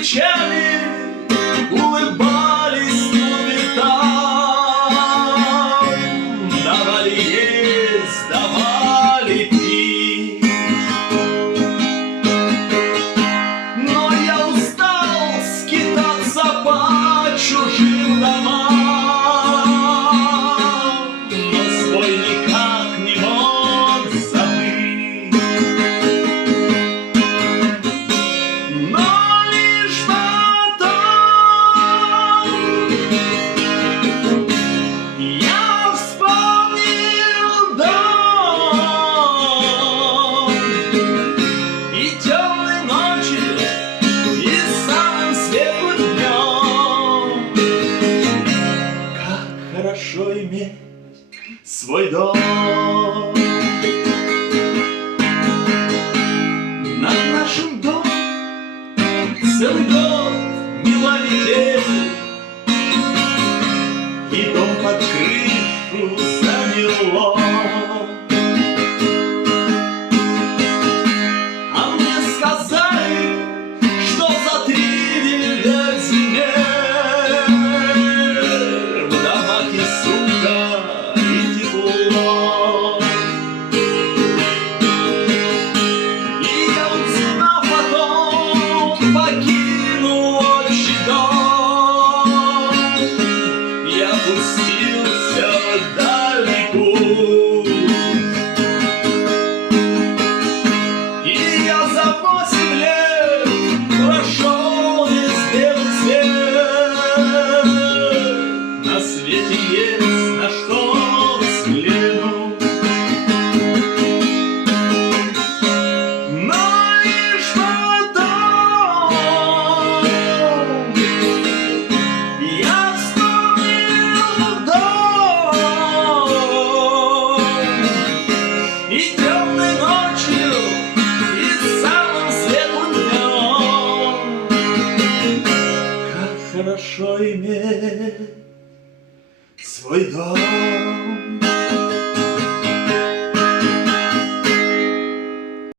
печали улыбались тут там, давали есть, давали пить. Но я устал скитаться по чужим домам, но свой никак не мог забыть. Но лишь потом я вспомнил дом и темной ночью, и самым светлым днем. Как хорошо иметь свой дом. Над нашим домом целый год мела метель, и дом под крышу замело. А мне сказали, что за 9 земель в домах и сука, и тепло. И я, узнав о том, покинул отчий дом. Я пустился в дальний путь. И я за 8 лет прошел весь белый свет. На свете есть на что взглянуть. Но лишь потом я вспомнил дом и темной ночью, и самым светлым днем. Как хорошо иметь свой дом.